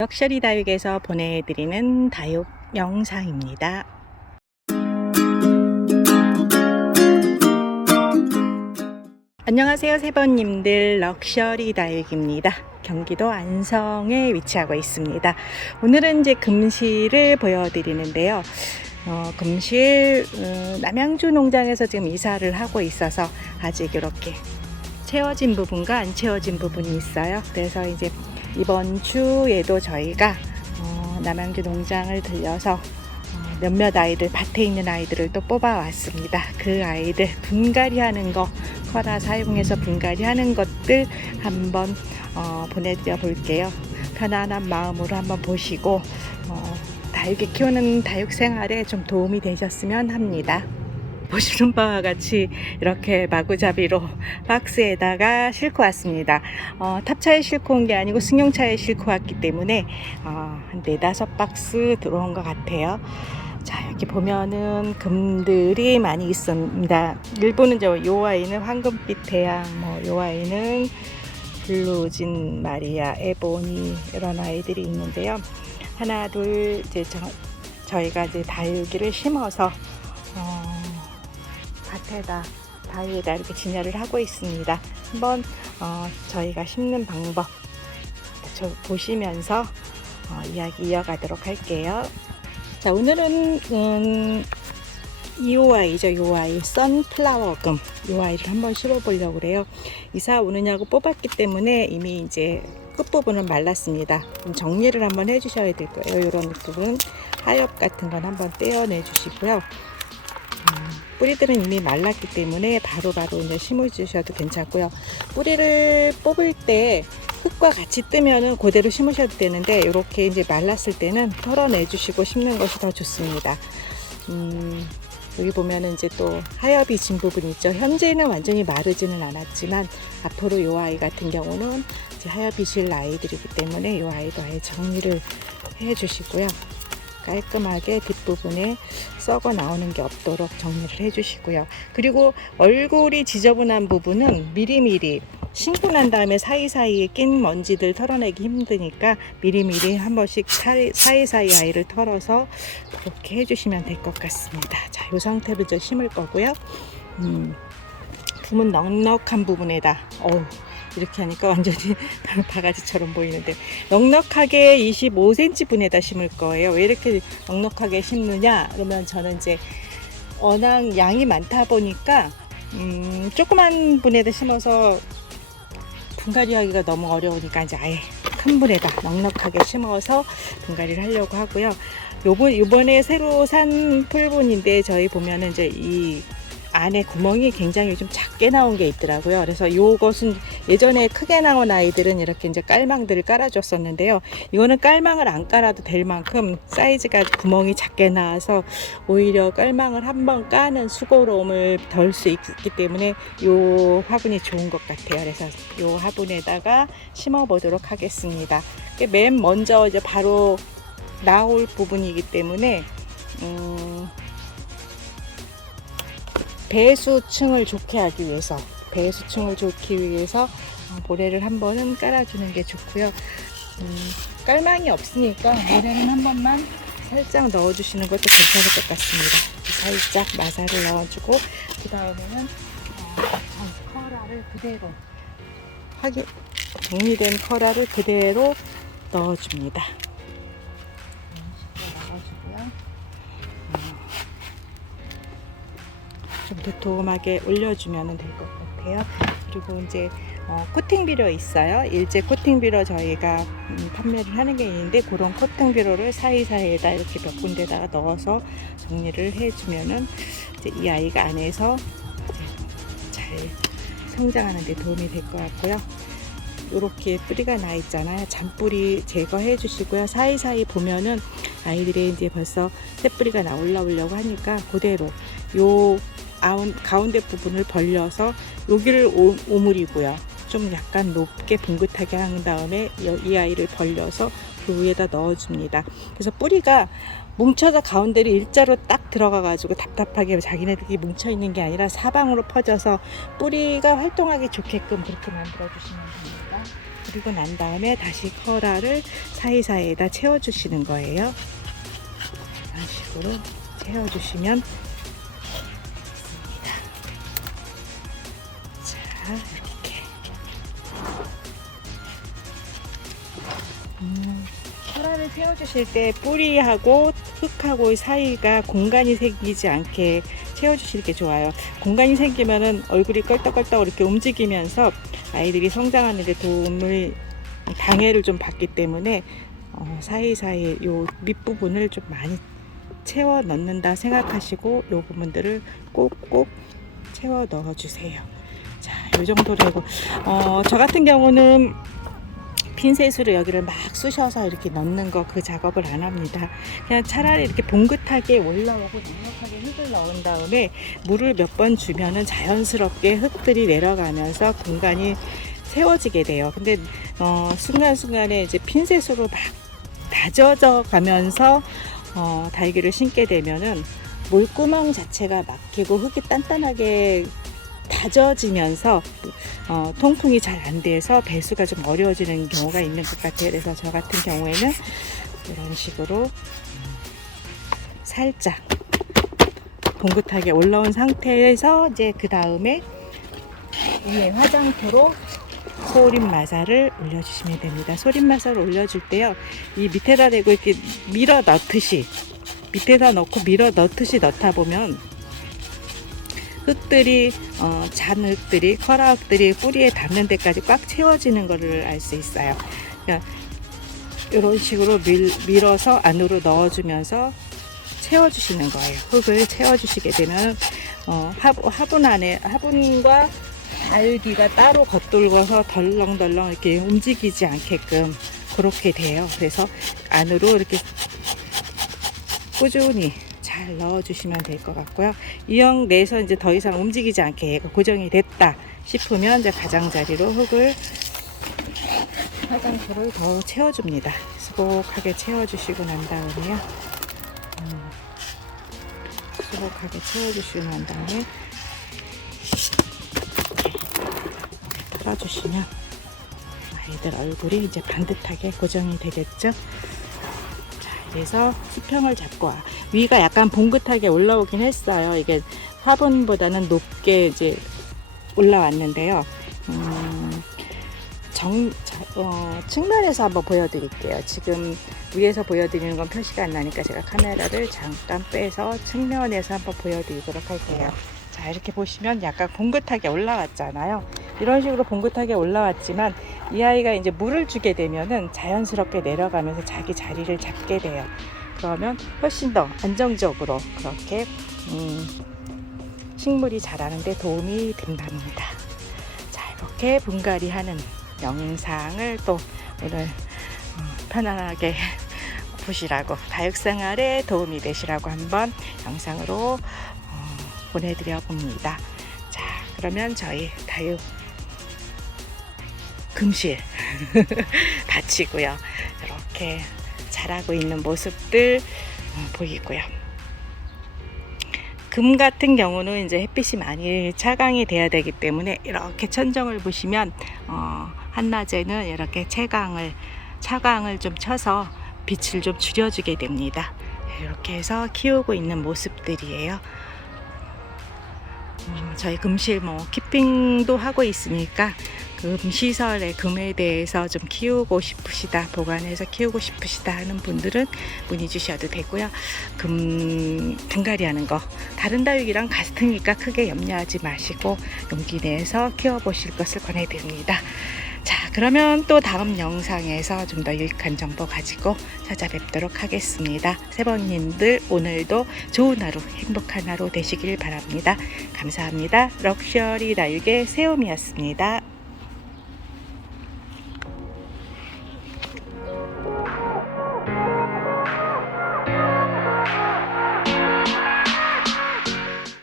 럭셔리 다육에서 보내드리는 다육 영상입니다. 안녕하세요 세번님들 럭셔리 다육입니다. 경기도 안성에 위치하고 있습니다. 오늘은 이제 금실을 보여드리는데요. 어, 금실 어, 남양주 농장에서 지금 이사를 하고 있어서 아직 이렇게 채워진 부분과 안 채워진 부분이 있어요. 그래서 이제 이번 주에도 저희가 어, 남양주 농장을 들려서 어, 몇몇 아이들 밭에 있는 아이들을 또 뽑아왔습니다. 그 아이들 분갈이 하는 거 커라 사용해서 분갈이 하는 것들 한번 어, 보내드려 볼게요. 편안한 마음으로 한번 보시고 어, 다육이 키우는 다육 생활에 좀 도움이 되셨으면 합니다. 보시는 바와 같이 이렇게 마구잡이로 박스에다가 싣고 왔습니다. 어, 탑차에 싣고 온 게 아니고 승용차에 싣고 왔기 때문에 어, 한 네다섯 박스 들어온 것 같아요. 자 여기 보면은 금들이 많이 있습니다. 일부는 저요 아이는 황금빛 태양, 뭐요 아이는 블루진 마리아, 에보니 이런 아이들이 있는데요. 하나 둘 이제 저, 저희가 이제 다육이를 심어서 어, 밭에다 바위에다 이렇게 진열을 하고 있습니다. 한번 어, 저희가 심는 방법 저 보시면서 어, 이야기 이어가도록 할게요. 자 오늘은 음, 이 아이죠. 이 아이 선플라워금 이 아이를 한번 심어보려고 그래요. 이사 오느냐고 뽑았기 때문에 이미 이제 끝부분은 말랐습니다. 정리를 한번 해주셔야 될 거예요. 이런 부분 하엽 같은 건 한번 떼어내 주시고요. 음, 뿌리들은 이미 말랐기 때문에 바로바로 이제 심어주셔도 괜찮고요. 뿌리를 뽑을 때 흙과 같이 뜨면은 그대로 심으셔도 되는데 이렇게 이제 말랐을 때는 털어내 주시고 심는 것이 더 좋습니다. 음, 여기 보면은 이제 또 하엽이 진 부분이 있죠. 현재는 완전히 마르지는 않았지만 앞으로 이 아이 같은 경우는 이제 하엽이 질 아이들이기 때문에 이 아이도 아예 정리를 해 주시고요. 깔끔하게 뒷부분에 썩어 나오는 게 없도록 정리를 해 주시고요. 그리고 얼굴이 지저분한 부분은 미리미리 신고 난 다음에 사이사이에 낀 먼지들 털어내기 힘드니까 미리미리 한 번씩 사이, 사이사이 아이를 털어서 그렇게 해주시면 될 것 같습니다. 자, 이 상태로 저 심을 거고요. 음, 부분 넉넉한 부분에다, 어우, 이렇게 하니까 완전히 바가지처럼 보이는데 넉넉하게 25cm 분에다 심을 거예요. 왜 이렇게 넉넉하게 심느냐? 그러면 저는 이제 워낙 양이 많다 보니까 음, 조그만 분에다 심어서 분갈이 하기가 너무 어려우니까 이제 아예 큰 분에다 넉넉하게 심어서 분갈이를 하려고 하고요. 요번 요번에 새로 산 풀분인데 저희 보면은 이제 이 안에 구멍이 굉장히 좀 작게 나온 게 있더라고요. 그래서 요것은 예전에 크게 나온 아이들은 이렇게 이제 깔망들을 깔아줬었는데요. 이거는 깔망을 안 깔아도 될 만큼 사이즈가 구멍이 작게 나와서 오히려 깔망을 한번 까는 수고로움을 덜 수 있기 때문에 요 화분이 좋은 것 같아요. 그래서 요 화분에다가 심어 보도록 하겠습니다. 맨 먼저 이제 바로 나올 부분이기 때문에 음, 배수층을 좋게 하기 위해서 배수층을 좋기 위해서 어, 모래를 한 번은 깔아주는 게 좋고요. 음, 깔망이 없으니까 모래는 한 번만 살짝 넣어주시는 것도 괜찮을 것 같습니다. 살짝 마사를 넣어주고 그 다음에는 어, 전 커라를 그대로 확인 정리된 커라를 그대로 넣어줍니다. 도톰하게 올려주면 될 것 같아요. 그리고 이제 어, 코팅 비료 있어요. 일제 코팅 비료 저희가 음, 판매를 하는 게 있는데 그런 코팅 비료를 사이사이에다 이렇게 몇 군데다가 넣어서 정리를 해주면은 이제 이 아이가 안에서 잘 성장하는 데 도움이 될 것 같고요. 이렇게 뿌리가 나 있잖아요. 잔뿌리 제거해 주시고요. 사이사이 보면은 아이들이 이제 벌써 새뿌리가 나 올라오려고 하니까 그대로 요 가운데 부분을 벌려서 여기를 오, 오므리고요. 좀 약간 높게 붕긋하게 한 다음에 여- 이 아이를 벌려서 그 위에다 넣어줍니다. 그래서 뿌리가 뭉쳐서 가운데를 일자로 딱 들어가가지고 답답하게 자기네들이 뭉쳐있는 게 아니라 사방으로 퍼져서 뿌리가 활동하기 좋게끔 그렇게 만들어 주시면 됩니다. 그리고 난 다음에 다시 커라를 사이사이에다 채워주시는 거예요. 이런 식으로 채워주시면 이렇게. 음, 커라를 채워주실 때 뿌리하고 흙하고 사이가 공간이 생기지 않게 채워주시는 게 좋아요. 공간이 생기면은 얼굴이 껄떡껄떡 이렇게 움직이면서 아이들이 성장하는 데 도움을 방해를 좀 받기 때문에 어, 사이사이 요 밑부분을 좀 많이 채워 넣는다 생각하시고 요 부분들을 꼭꼭 채워 넣어 주세요. 정도로 하고 어, 저 같은 경우는 핀셋으로 여기를 막 쑤셔서 이렇게 넣는 거 그 작업을 안 합니다. 그냥 차라리 이렇게 봉긋하게 올라오고 넉넉하게 흙을 넣은 다음에 물을 몇 번 주면은 자연스럽게 흙들이 내려가면서 공간이 세워지게 돼요. 근데 어, 순간순간에 이제 핀셋으로 막 다져져 가면서 어, 달기를 심게 되면은 물구멍 자체가 막히고 흙이 단단하게 다져지면서 어, 통풍이 잘 안 돼서 배수가 좀 어려워지는 경우가 있는 것 같아요. 그래서 저 같은 경우에는 이런 식으로 음, 살짝 봉긋하게 올라온 상태에서 이제 그 다음에 위에 화장토로 소림 마사를 올려주시면 됩니다. 소림 마사를 올려줄 때요, 이 밑에다 대고 이렇게 밀어 넣듯이 밑에다 넣고 밀어 넣듯이 넣다 보면 흙들이 어, 잔 흙들이 커라 흙들이 뿌리에 닿는 데까지 꽉 채워지는 것을 알 수 있어요. 그러니까 이런 식으로 밀, 밀어서 안으로 넣어주면서 채워주시는 거예요. 흙을 채워주시게 되면 어, 화분 안에 화분과 알기가 따로 겉돌고서 덜렁덜렁 이렇게 움직이지 않게끔 그렇게 돼요. 그래서 안으로 이렇게 꾸준히 잘 넣어주시면 될 것 같고요. 이형 내에서 이제 더 이상 움직이지 않게 고정이 됐다 싶으면 이제 가장자리로 흙을 화장토를 더 채워줍니다. 수복하게 채워주시고 난 다음에요. 음, 수복하게 채워주시고 난 다음에 털어주시면 아이들 얼굴이 이제 반듯하게 고정이 되겠죠. 자, 그래서 수평을 잡고 와. 위가 약간 봉긋하게 올라오긴 했어요. 이게 화분보다는 높게 이제 올라왔는데요. 음, 정, 저- 어, 측면에서 한번 보여드릴게요. 지금 위에서 보여드리는 건 표시가 안 나니까 제가 카메라를 잠깐 빼서 측면에서 한번 보여드리도록 할게요. 자, 이렇게 보시면 약간 봉긋하게 올라왔잖아요. 이런 식으로 봉긋하게 올라왔지만 이 아이가 이제 물을 주게 되면은 자연스럽게 내려가면서 자기 자리를 잡게 돼요. 그러면 훨씬 더 안정적으로 그렇게 음, 식물이 자라는데 도움이 된답니다. 자, 이렇게 분갈이 하는 영상을 또 오늘 음, 편안하게 보시라고 다육생활에 도움이 되시라고 한번 영상으로 어, 보내드려 봅니다. 자, 그러면 저희 다육 금실 마치고요. 이렇게 자라고 있는 모습들 어, 보이고요. 금 같은 경우는 이제 햇빛이 많이 차광이 돼야 되기 때문에 이렇게 천정을 보시면 어, 한낮에는 이렇게 채광을 차광을 좀 쳐서 빛을 좀 줄여주게 됩니다. 이렇게 해서 키우고 있는 모습들이에요. 어, 저희 금실 뭐 키핑도 하고 있으니까 금 시설의 금에 대해서 좀 키우고 싶으시다 보관해서 키우고 싶으시다 하는 분들은 문의 주셔도 되고요. 금 분갈이 하는 거 다른 다육이랑 같으니까 크게 염려하지 마시고 용기 내에서 키워보실 것을 권해드립니다. 자, 그러면 또 다음 영상에서 좀 더 유익한 정보 가지고 찾아뵙도록 하겠습니다. 세번님들 오늘도 좋은 하루, 행복한 하루 되시길 바랍니다. 감사합니다. 럭셔리 다육의 세움이었습니다.